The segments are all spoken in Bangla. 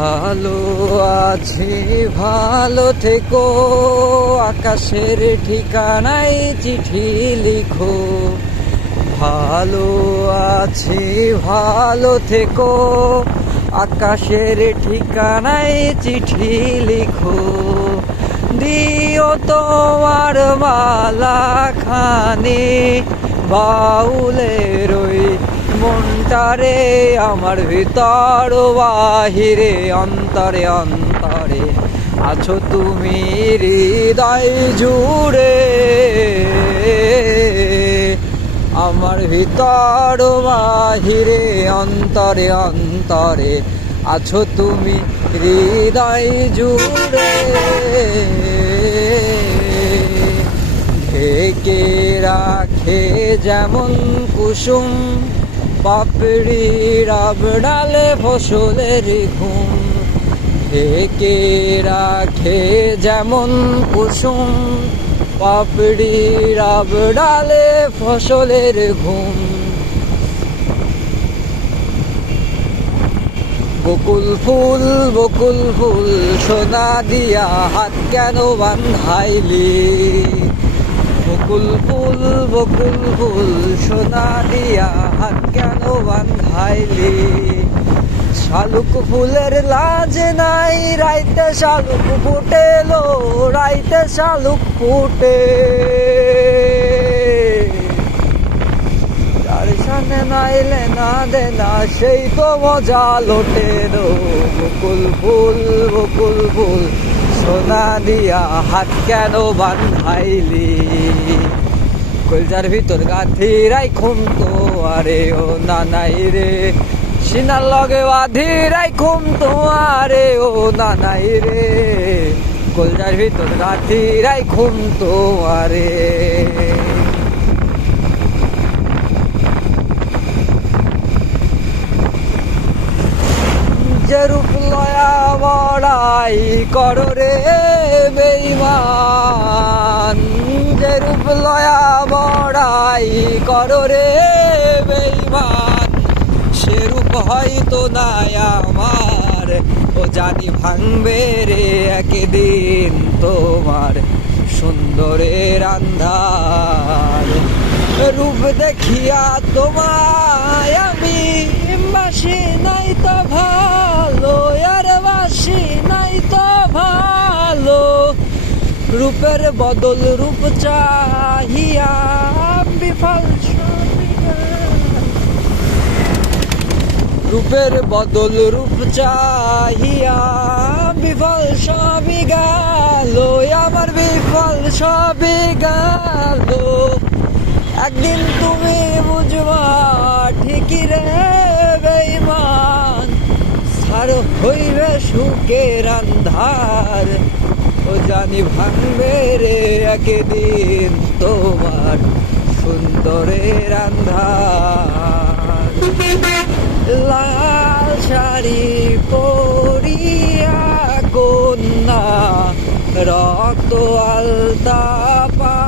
ভালো আছি ভালো থেকো, আকাশের ঠিকানায় চিঠি লিখো। ভালো আছি ভালো থেকো, আকাশের ঠিকানায় চিঠি লিখো। দিও তোমার মালা খানি বাউলের ওই মনটারে, আমার ভিতর বাহিরে অন্তরে অন্তরে আছো তুমি হৃদয় জুড়ে। আমার ভিতর বাহিরে অন্তরে অন্তরে আছো তুমি হৃদয় জুড়ে। ঢেকে রাখে যেমন কুসুম পাপড়ির আবডালে ফসলের ঘুম। ঢেকে রাখে যেমন কুসুম পাপড়ির আবডালে ফসলের ঘুম। বকুল ফুল সোনা দিয়া হাত কেন বান্ধাইলি? বকুল ফুল সোনা দিয়া হাত কেন বান্ধাইলি? শালুক ফুলের লাজ নাই, রাইতে শালুক ফুটেলো, রাইতে শালুক ফুটে। যার সামনে নাইলে না দে না, সেই তো মজা লোটে রো। বকুল ফুল সোনা দিয়া হাত কেন বান্ধাইলি? কলজার ভিতর গাঁথি রাইখুম তো আরে ও নানাই রে, সিনার লগে বাঁধি রাইখুম তো আরে ও নানাই রে। কলজার ভিতর গাঁথি রাইখুম তো আরে। যে রূপ লয়া বড়াই করো রে বেঈমান, যে রূপ লয়া বড়াই করো রে বেঈমান, সে রূপ হয়তো নাই আমার, ও জানি ভাঙবে রে একদিন তোমার সুন্দরের আন্ধার। রূপ দেখিয়া তোমায় আমি বাসি নাই তো ভালো, আর বাসি নাই তো ভালো। রূপের বদল রূপ চাহিয়া বিফল রূপের বদল রূপ চাহিয়া বিফল সবই গেল, আমার বিফল সবই গেল। একদিন তুমি বুঝবা ঠিকই রে বেঈমান, সার হইবে সুখের আন্ধার, ও জানি ভাঙবে রে একদিন তোমার সুন্দরের আন্ধার। লাল শাড়ি পরিয়া কন্যা রক্ত আলতা পায়,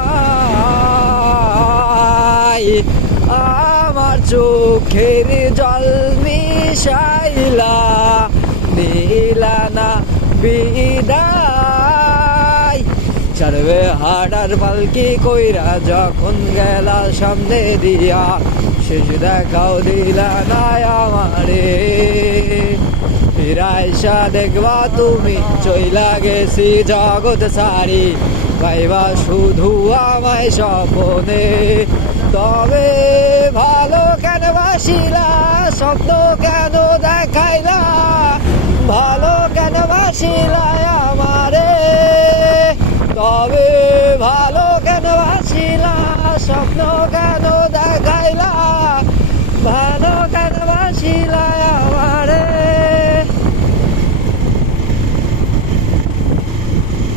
আমার চোখের জল মিশাইলা নিলা না বিদায়। চড়বে হাডার পালকি কইরা যখন গেলা সামনে দিয়া, শেষ দেখাও দিলা না আমারে। ফিরাইসা দেখবা তুমি চইলা গেছি জগৎ সারি, পাইবা শুধু আমায় স্বপনে। তবে ভালো কেন বাসিলা, স্বপ্ন কেন দেখাইলা, ভালো কেন বাসিলা আমারে? তবে ভালো কেন বাসিলা, স্বপ্ন কেন দেখাইলা?